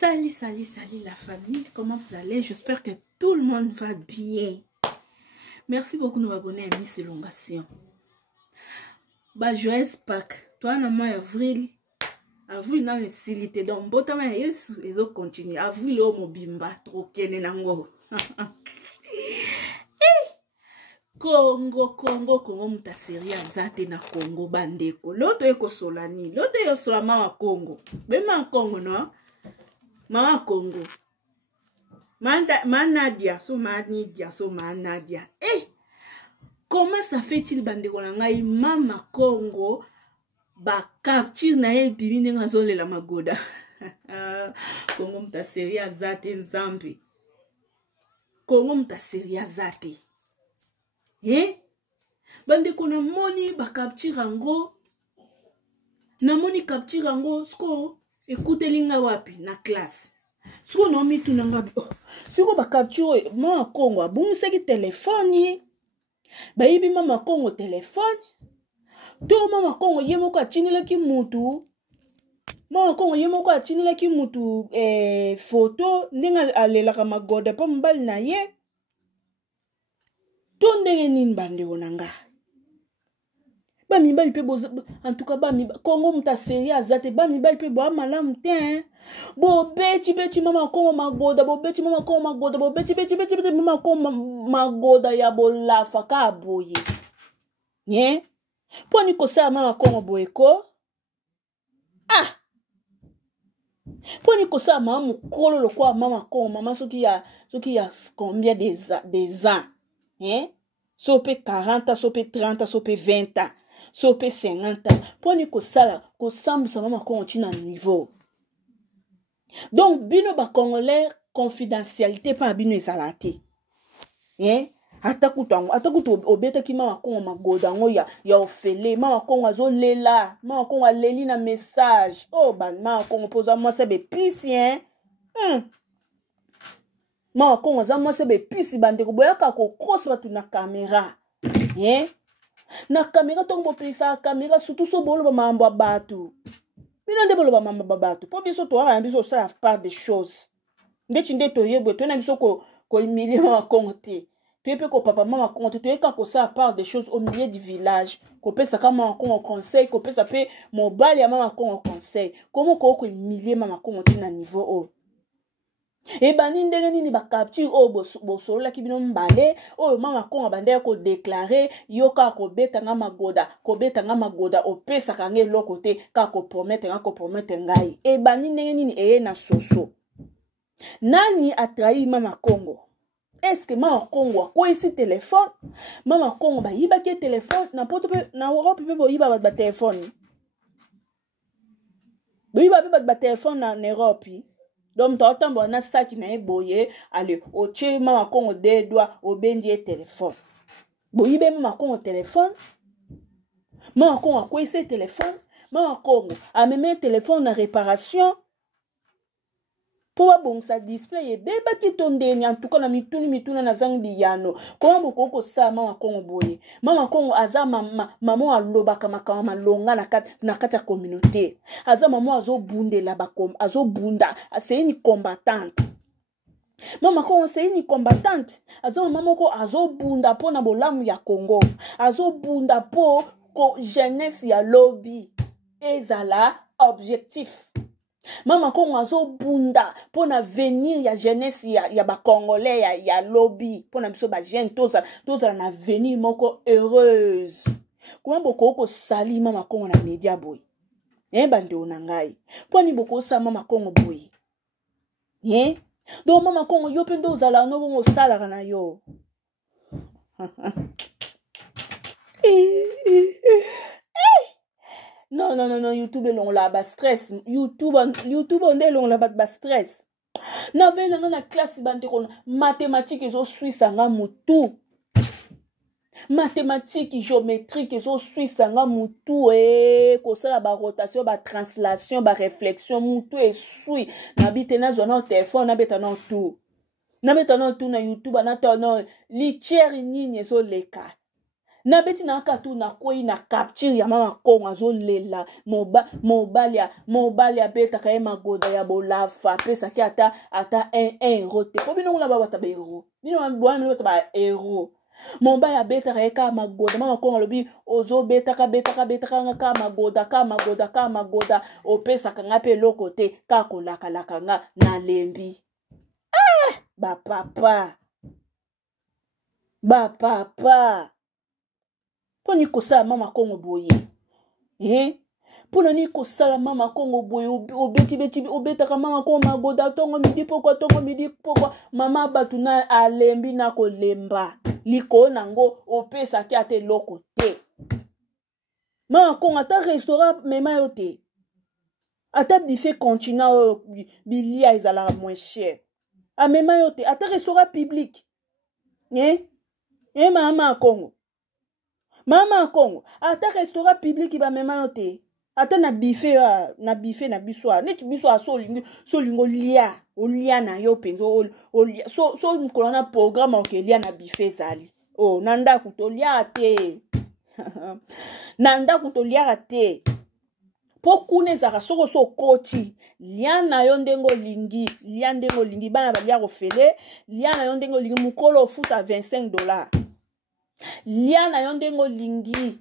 Salut, salut, salut la famille, comment vous allez? J'espère que tout le monde va bien. Merci beaucoup de nous abonner à Miss Elongation. Bah, joyeuse Pâques. Toi, en mois avril, n'a pas silité. Donc, botama yesu, ils ont continué. Avril, au mobimba, trop kene nango. Congo, mutaseri azate na Congo bandeko. Loto eko solani, loto yo solama wa Congo. Bema Congo, no? Mama Congo. Manadia, so Manadia. Comment ça fait-il bandeko na ngai Mama Congo ba capture na ye bibine ngazole la magoda. Congo mutaseri azate nzambe. Congo mutaseri azate. Bandeko na moni ba capture ango. Na moni capture ango sko écoute linga wapi na classe. Sko no mitu nanga siko ba capture Mama Congo abungisaki telefone. Ba yibi Mama Congo telefone. To Mama Congo yemoko achinilaki mutu. Mama Congo yemoko achinilaki mutu photo ndinga alelaka magoda pa mbali na ye. To ndenge nini bandeko nanga. Ba mibali pe boza en tout cas ba mibali Congo mutaseri azate ba mibali pe bo malamu te. Bo beti Mama Congo magoda, bo beti Mama Congo magoda, bo beti Mama Congo magoda ya bolafa ka boye. Nye? Poni kosa Mama Congo boyeko? Poni kosa mama mukolo lokwa Mama Congo, mama soki ya combien des ans? Sope 40, sope 30, sope 20 ans, sope 50 ans. Poni kosala, kosambisa Mama Congo tina niveau. Donc, bino ba Congolais, confidentialité pa bino ezalate. Atakutu obeta ki Mama Congo magoda ngo ya ofele. Mama Congo azolela. Mama Congo aleli na message. Oh, Mama Congo poza moi sebe pisi, Mama Congo za moi sebe pisi bandeko boyaka ko cross batu na caméra. Na caméra tongo pesa caméra surtout so bolo ba mambo abatu. Bino nde bolo ba mambo babatu. Po biso to ara biso ça part des choses. Ndeti ndeto yebo to na biso ko humilier Mama Congo te. Tu peux que papa Mama Congo tu es quand ça part des choses au milieu du village. Ko pesa ka Mama Congo conseil, ko pesa pe mobali ya Mama Congo conseil. Comment ko humilier Mama Congo na niveau haut. E bani ndenge nini ba capture bo solo ki bino mbale Mama Congo bande ko déclarer yoka ko beta nga magoda o pesa ka nge lokote ka ko promettre ngai. E bani ndenge nini na soso. Nani a trahi Mama Congo? Est-ce que Mama Congo a quoi ici téléphone? Mama Congo ba yiba ke téléphone na poto pe na Europe pe bo yiba ba téléphone. Bo yiba pe ba téléphone na Europe. Donc t'entends na saki na eboye allez o che Mama Congo de doigt o benji téléphone. Bo yiba Mama Congo téléphone. Mama Congo a quoi ici téléphone? Mama Congo a même téléphone na réparation. Pour bon sa display beba ki tondeni en tout cas na mituna na zangi yano comment boko sa Mama Congo boye Mama Congo aza maman alobaka makama longa na kati ya communauté aza maman azobundela bakom azobunda c'est une combattante. Mama Congo c'est une combattante aza maman ko azobunda po na bolamu ya Congo azobunda po ko jeunesse ya lobby ezala objectif. Mama Congo azobunda pour na venir ya jeunesse ya ba Congolais ya lobby pour na biso ba jeune toza na venir moko heureuse. Comment boko sali Mama Congo na media boy? Bande onangai. Poni boko sa Mama Congo boy. Donc Mama Congo yo pendo zala no bongo sala na yo. Non, YouTube long la ba stress. YouTube on est long la ba stress. Na vena na classe bande ko mathématiques ezo suisse nga mutu. Mathématiques géométriques ezo suisse nga mutu ko sala ba rotation ba translation ba réflexion mutu e sui na bite na zona téléphone na beta na tout. Na beta na tout na YouTube na ta na litière nini ezo leka. na beti na katu na koi na capture ya mama kongo azolela mobali abeta kaye magoda ya bolafa pesa ki ata 1 euro te po bino ngula baba taba euro bino bwana taba euro mobali abeta kaye ka magoda mama kongo lobi ozo beta ka magoda opesa kanga pe loko te ka kolaka laka nga na lembi ba papa poni kosala mama kongo boye pona ni kosala mama kongo boye obetaka mama kongo magoda tongo midi pokwa mama batu na alembi na kolemba liko nango opesa ki ate loko te mama kongo ata restaurant mema yo te ata buffet continent oyo bilia ezalaka moins cher amema yo te ata restaurant public mama kongo ata restaurant public ba mema yo te ata na buffet na biso neti biso solingo olia na yo penzo so mkola na programme okelia na buffet zali na ndaku tolia te na ndaku tolia te po kuna ezaka soko so koti lia na yo ndengo lingi bana balia kofele lia na yo ndengo lingi mukolo ofuta $25 lia na yo ndengo lingi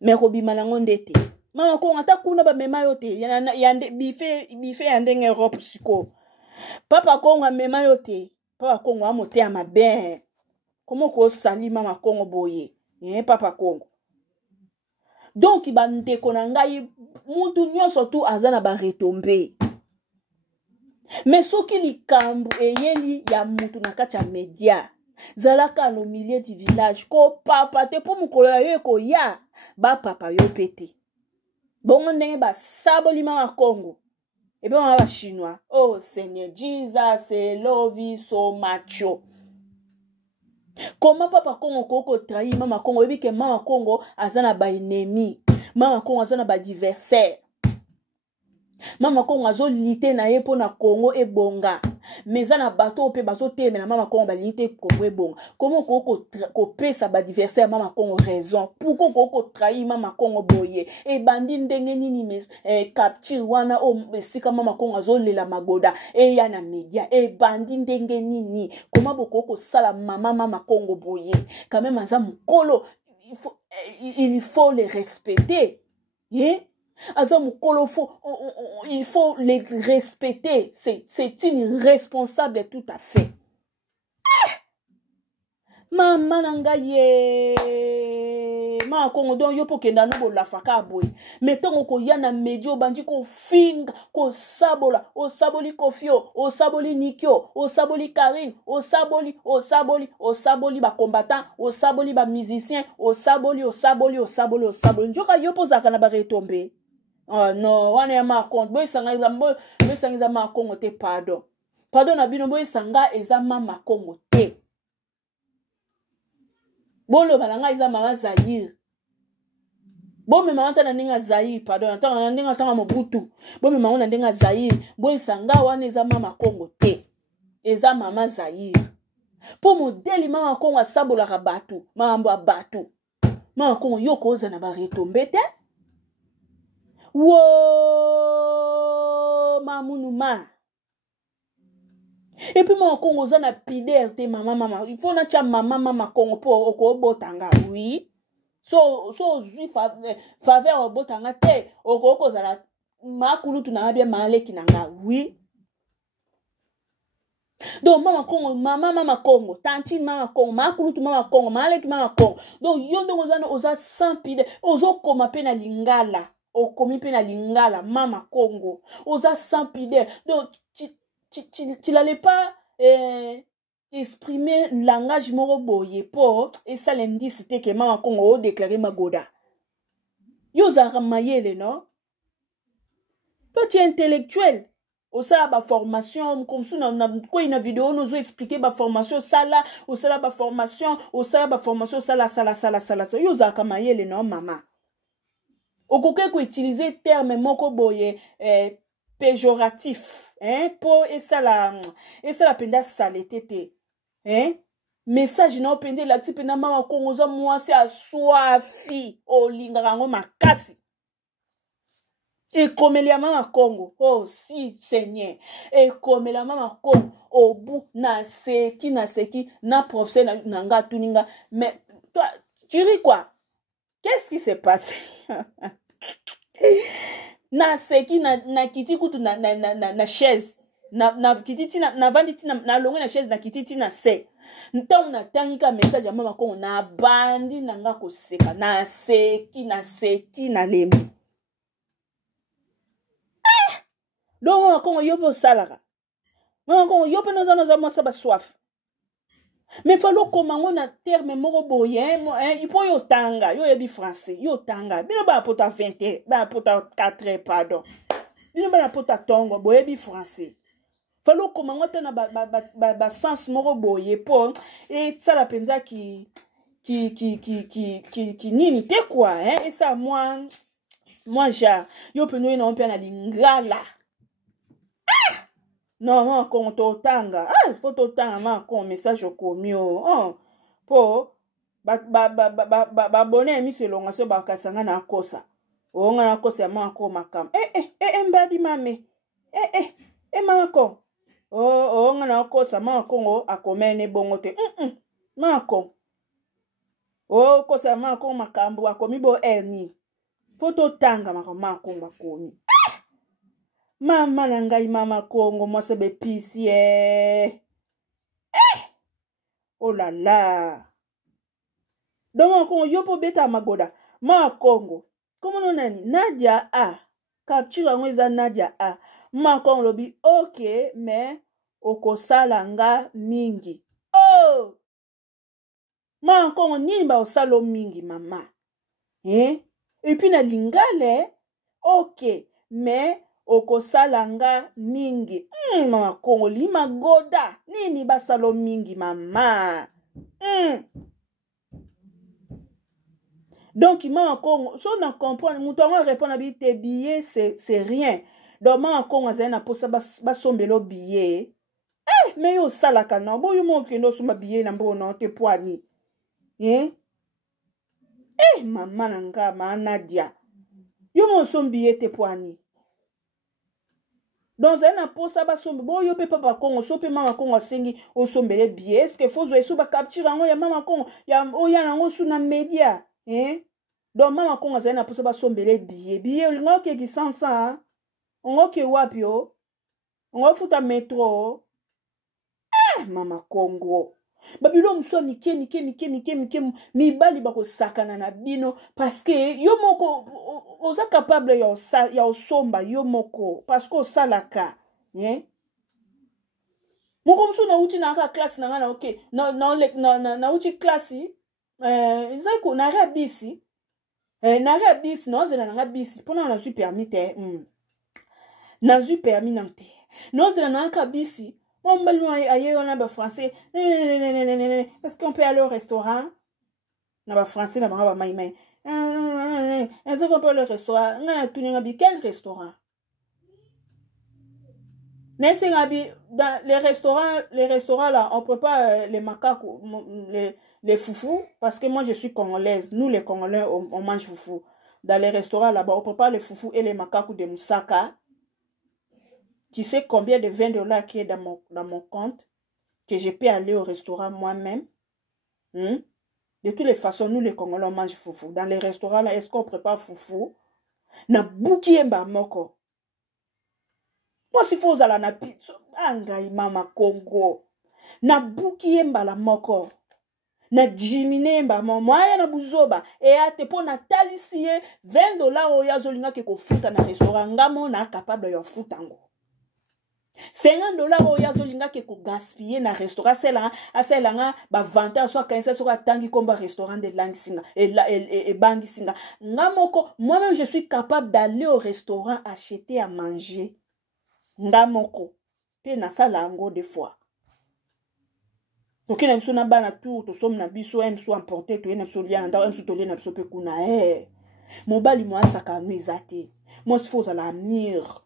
mekobima nango ndete mama kongo ata kuna bamema yo te yande bife ya ndenge Europe siko papa kongo amema yo te papa kongo amote ya mabe komo kosali mama kongo boye papa kongo donc bandeko na ngai mutu nyonso tu aza na baretombe mais soki likambo eyeli ya mutu na kati ya media zalaka no milieu du village ko papa te po mukolo ya yo ekoya ba papa yo pete bongo ndenge basaboli mama kongo ebe mama ba chinois oh Seigneur Jesus I love you so much. Comment papa kongo koko trahi mama kongo ebi ke mama kongo azana ba ennemi mama kongo azana ba adversaire mama kongo azo lite na ye pona kongo ebonga meza na bato pe bazo teme na mama kongo ba lite kongo ebonga comment koko pesa ba adversaire mama kongo raison pourquoi koko trahi mama kongo boye e bandi ndenge nini capture wana o besika mama kongo azo lela magoda ya na media e bandi ndenge nini comment boko sala mama kongo boye quand même aza mukolo il faut les respecter il faut les respecter. C'est une responsable tout à fait. Maman nangaye ma kongo don yo pokenda no la faka boy metongo ko yana medio bandi ko finga ko sabola o saboli kofio o saboli nikyo o saboli karine o saboli ba combattant o saboli ba musicien o saboli njoka yo pozaka na ba retomber oh no wana ya ma kongo boy sanga ma kongo te pardon na bino boy sanga eza mama kongo te bolo balanga iza mama Zaire bo me mama tana ndinga Zaire pardon tanga ndinga tanga Mobutu bo me mama ndinga Zaire bo isanga wana eza mama Kongo te eza mama Zaire po modeli mama Kongo asabola ka batu mama batu mama Kongo yoko oza na ba retombe te wo mamunuma. Et puis mon Congo za na pidel te mama il faut na cha mama Congo po oko botanga oui so zui faveur obotanga te oko za la makulu tuna bien maleki nanga oui donc mama Congo tantine mama Congo makulu tu mama Congo maleki mama Congo donc yondo ozana oza sans pidel ozo koma pe na lingala okomi pe na lingala mama Congo oza sans pidel donc tu n'allais pas exprimer langage moro boye po et ça l'indice c'était que mama Congo déclaré magoda yo zara mayele non toi tu es intellectuel au ça ba formation comme ça na quoi une vidéo nous a expliqué ba formation ça là au ça ba formation ça là yo zara mayele non mama okoke ko utiliser terme moko boye péjoratif pour et ça la penda saleté message na opende la tipe na mama kongo za mwasi aswafi olingaka ngo makasi ekomeli ya mama kongo oh si seigneur ekomeli ya mama kongo obu na seki na professeur na nga tuninga mais toi tu ris quoi qu'est-ce qui se passe na seki na kiti kutu na chaise na kititi na vanditi na longo na chaise na kititi na se ntango natangika message ya mama kongo na bandi na nga koseka na seki na lembi donc mama kongo yo pe osalaka mama kongo yo pe noza mwasa baswafi mais falo komango na terme moko boye ipo yo tanga yo yebi français yo tanga bino ba pota 20 ba pota 4 pardon bino ba pota tongo boye bi français falo komango te na ba sens moko boye po et ça la penza qui nini te quoi et ça moi ja yo pe no pe na lingala non non kon to tanga faut to tanga ma kon message komio po ba bonne mi selonga so ba kasanga na kosa nga na kosa ma ko makam mbadi mame mama ko nga na kosa ma kongo akomene bongo te ma ko kosa ma ko makambo akomi bo ni faut to tanga ma ko makomi mama na ngai mama kongo mwasi bepisi oh la la donc mama kongo yo po beta magoda mama kongo komo nani Nadia capture yango eza Nadia mama kongo lobi ok mais okosala nga mingi mama kongo nini ba osalo mingi mama et puis na lingale ok mais okosala nga mingi mama kongo lima goda nini basalo mingi mama donc mama kongo so na comprendre mutu ango répondre na bi te billet c'est rien donc mama kongo azali na posa basombelo billet mais yo osalaka na bo yo mo okende osomba billet na mbo na te poani mama na nga ma Nadia yo mo osomba billet te poani donc zali na posa basombe bo yo pe papa kongo so pe mama kongo asengi osombele billet est-ce que faut zo esu ba capture yango ya mama kongo ya oya nango su na media donc mama kongo zali na posa basombele billet ngo ke ki sansa ngo ke wapi o ngo futa metro mama kongo babilo mso mike mibali bakosakana na bino parce que yo moko oza capable ya osomba yo moko parce que osalaka moko mso na uti na aka classe na nga na ok na uti classe ezali ko na rea bisi na ozela na nga bisi mpona nazwi permis te nazwi permis na te na ozela na aka bisi on va aller français. Est-ce qu'on peut aller au restaurant? Na français na ba maïmai. Est-ce qu'on peut aller au restaurant? Na tuninga bi quel restaurant? Dans les restaurants là, on prépare les macacos, les foufous parce que moi je suis congolaise. Nous les Congolais on mange foufou. Dans les restaurants là-bas, on prépare les foufous et les macacos de moussaka. Tu sais combien de $20 qui est dans mon compte que je peux aller au restaurant moi-même? De toutes les façons, nous les Congolais, on mange foufou. Dans les restaurants, là, est-ce qu'on prépare foufou? Na bouki mba moko. Moi, si faut aller na pizza, angai mama Congo. Na bouki mba la moko. Na jimine mba moya na buzoba. Et à te po na talisie $20 oya zolinga ke ko futa na restaurant. Ngamo na capable yo futango. $50 oya zolinga ke ko gaspiller na restaurant aselanga ba vanta so kanisa so tangi komba restaurant de langue singa et bangi singa ngamoko moi-même je suis capable d'aller au restaurant acheter à manger ngamoko pe na sala ngo des fois donc na biso na bana tout to som na biso emso emporter to na biso lia nda emso to lia na biso pe kuna mobali mo asaka no ezate moi il faut à la mire.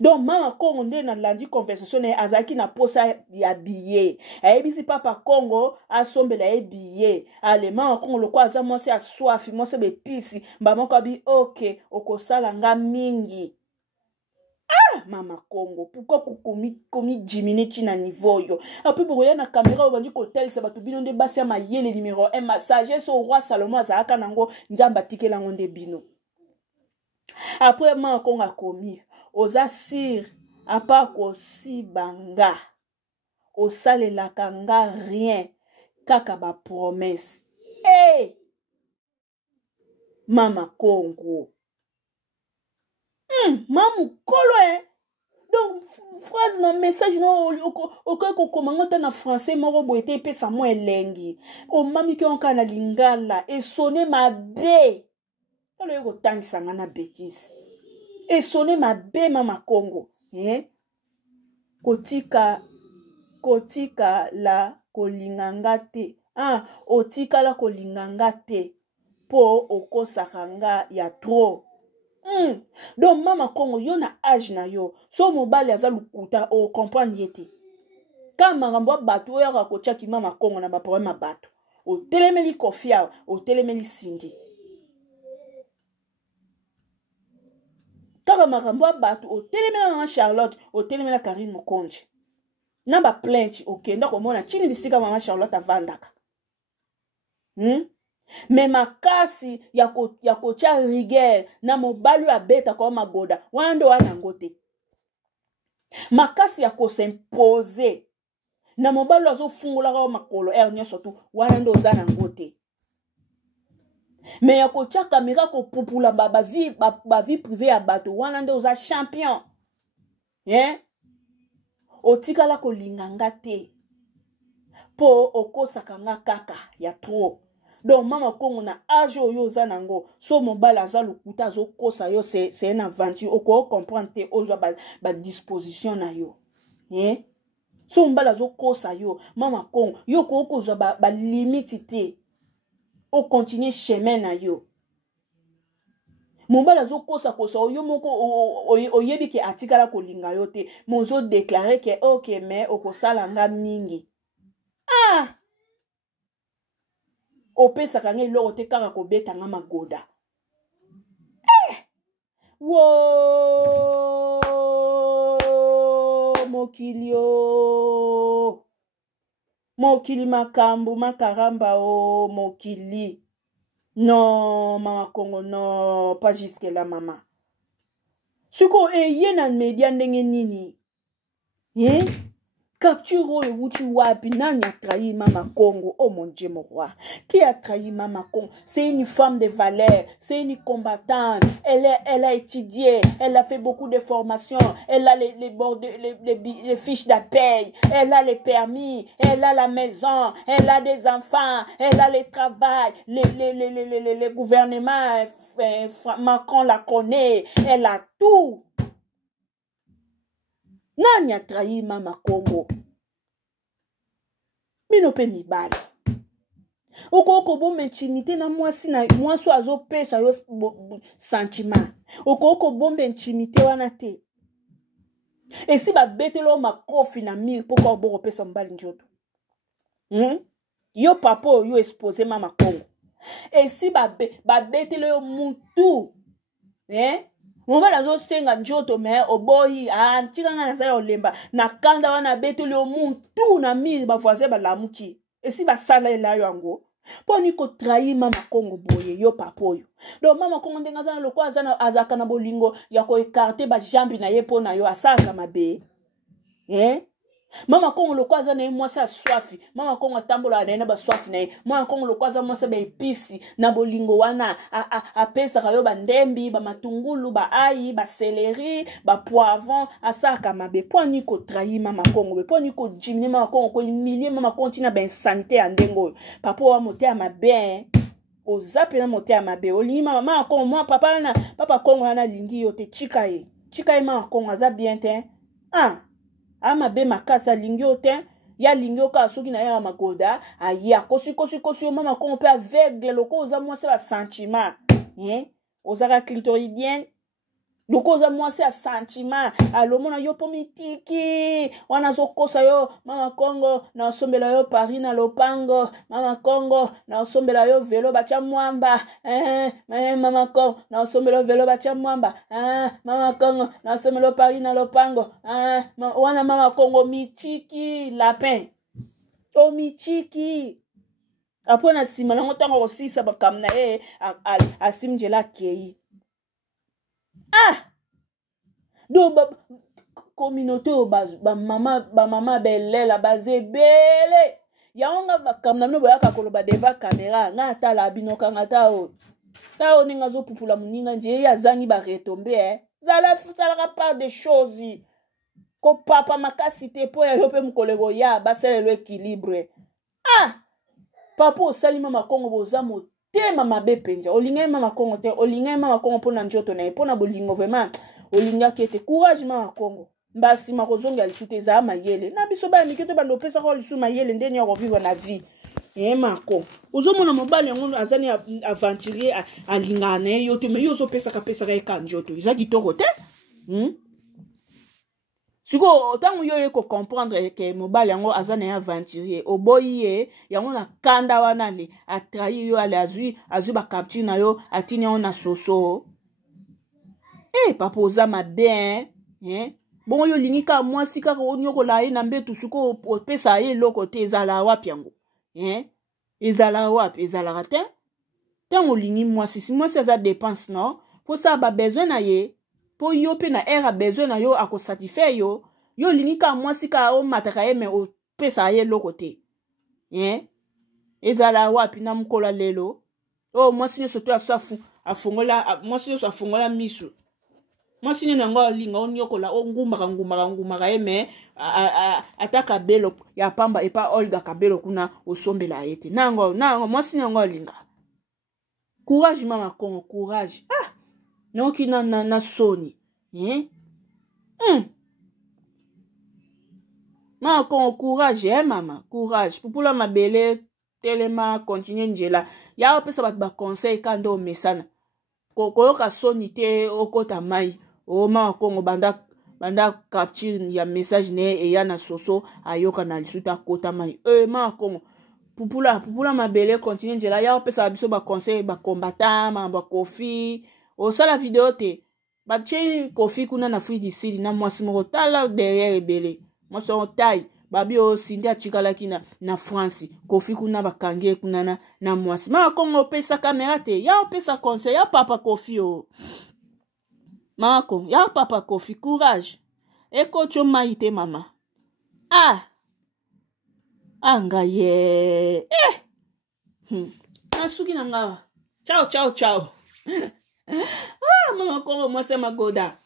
Donc mama Congo nde na landi conversation na azaki na posa ya billet ayebisi papa Congo asombela ye billet ale mama Congo lokwa aza mwasi aswafi mwasi bepisi mbamoko abi ok okosala nga mingi. Mama Congo, pourquoi komi diminuer tina niveau yo? Après pour y na caméra obandi kotel sa batu bino nde basi ya mayele numéro 1 massage so roi Salomon azaka nango njamba tikela ngonde bino. Après mama Congo akomi oza sir à part kosi banga osalelaka nga rien kaka ba promesse. Hey! Mama Congo. Mamu kolo donc phrase no message no okoko komangota na français moko boete pesa mo elengi o mami ke onka na lingala e sonne mabe tolo yeko tangisa ngana bêtise e sonne mabe mama Congo kotika la kolinganga te otika la kolinganga te po okosaka nga ya trop. Donc mama Congo yo na âge na yo so mobali aza lukuta o comprendre yete kama makambo bato oyo akochaki mama Congo na ba problème bato o telemeli kofia o telemeli sindi kaka makambo bato o telemela mama Charlotte o telemela Karine Mokonji na ba plainte okenda komona chini bisika mama Charlotte avandaka mais makasi ya kocha rigueur na mobali abeta kwa magoda wana ndo wana ngote makasi ya ko s'imposer na mobali azo fungula kwa makolo ernyo surtout wana ndo za na ngote mais ya kocha kamera ko pupula ba vie privée ya bato wana ndo za champion otikala ko linganga te po okosaka nga kaka ya trop. Donc mama Congo na âge oyo za nango so mobala aza lukuta zo kosa yo c'est une aventure oko comprendre te ozwa ba disposition na yo so mobala zo kosa yo mama Congo yo ko kozwa ba limite te o continuer chemin na yo mobala zo kosa yo moko oyebi ke atikala kolinga yo te mozo déclarer que OK mais okosala nga mingi opesa kange loko te kaka kobeta nga magoda wo mokili makambu makaramba mokili non mama Congo non pas jusque là mama suko eye na media ndenge nini capture oyo wuti wapi nani a trahi mama Congo? Oh mon Dieu mon roi, qui a trahi mama Congo? C'est une femme de valeur, c'est une combattante, elle a étudié, elle a fait beaucoup de formations, elle a les fiches d'appel, elle a les permis, elle a la maison, elle a des enfants, elle a le travail, le gouvernement Macron la connaît, elle a tout. Nani a trahi mama Congo? Mino pe mibali. Oko bo mentinité na mwasi azo pesa yo sentiment. Oko bombe intimité wana te. Et si ba betelo makofi na mire poko bo pesa mbali njoto. Yo papo yo exposé mama Congo. Et si ba betelo yo mutu. Mobala zo senga njoto me oboyi antika nga na sa yo lemba na kanda wana betoli omuntu na miri ba voisin ba lamuki esi ba sala ela yo ango poni ko trahi mama Congo boye yo papoyo donc mama Congo ndenga za loko azaka na bolingo ya ko écarter ba jambi na ye pona yo asaka mabe mama Congo loko aza na mwasi aswafi mama Congo atambola na ba swafi na mama Congo loko aza mwasi ba episi na bolingo wana apesa kayo ba ndembi ba matungulu ba ayi ba céleri ba poivron asaka mabe poni ko trahi mama Congo poni ko jimni mama Congo ko humilier mama Congo tina ba insanité ya ndengo papa wa moté mabe ozape na moté mabe olingi mama Congo moi papa Congo ana lingi yo te chikaye mama Congo aza bien te ama be makasa lingio te ya lingio ka soki na ya magoda aya kosi mama Congo pe aveugle loko oza moi c'est la sentiment ozaka clitoridien Lukoza mwasi a sentiment alomona yo po mitiki wana zokosa yo mama Kongo na osombela yo Paris na lopango mama Kongo na osombela yo velo bacha mwamba mama Kongo na osombela yo velo bacha mwamba mama Kongo na osombela yo Paris na lopango wana mama Kongo mitiki lapin o mitiki apo na sima nango tango kosisa bakamna ye asimjela kei do communauté ba mama belela bazebele yaonga bakamna no boyaka koloba deva caméra nga tala binoka ngata o ta oninga zo pupula muninga nje ya zangi ba retomber zala ka part des choses ko papa makasi te po ya yo pe mukolego ya baselelo équilibre papa osali mama Kongo boza motema mabe penza olinga mama Kongo te olinga mama Kongo pona njoto na pona bolingo vraiment olinga kete courage mama Kongo mbasi makozonga lisute za mayele na biso ba miketo bando pesa ko lisu mayele ndeni ya vivre na vie mako uzomona mobali yango azani aventurier alingane yo te me yo zo pesa ka njoto izaki toko te siko tango yo ko comprendre que mobali yango azana aventurier oboyi ye yango na kanda wana le atrahi yo ale azui ba capture na yo atini on na soso papa oza mabe bon yo lingika mwasi kaka onyoko la ye na mbetu suko pesa ye loko te ezala wapi yango ezala wapi ezala te tango lingi mwasi si mwasi aza dépense non faut ça ba besoin na ye po yo pe na era besoin na yo ako satisfaire yo lingika mwasi ka o mataka ye me o pesa ye loko te ezala wapi na mkola lelo mwasi nyo soto asafu afongola mwasi nyo afongola misu mwasi nyo ngo linga onyokola ngumaka ye me ataka belo ya pamba epa Olga Kabelo kuna osombela yete nango mwasi nyo ngo linga courage mama Kongo courage noki na soni mama Kongo courage mama courage pupula mabele telema continue njela ya opesa bat ba conseil kando mesana koyoka soni te okota mai mama Kongo banda capture ya message ne eya na soso ayoka na lisuta kota mai mama Kongo pupula mabele continue njela ya opesa biso ba conseil ba combattant ba Kofi osala video te bache Kofi kuna na Afrique du Sud na mwasi moko tala derrière ebele mwasi on taille babi osindi achikalaki na France Kofi kuna bakange kuna na mwasi mama Kongo opesa kamera te ya opesa conseil ya papa Kofi mama Kongo ya papa Kofi courage ekocho maite mama ngaye nasuki na ngawa ciao mama Kongo mwase magoda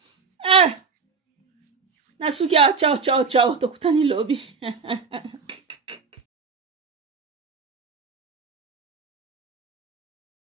nasuki ciao tokutani lobi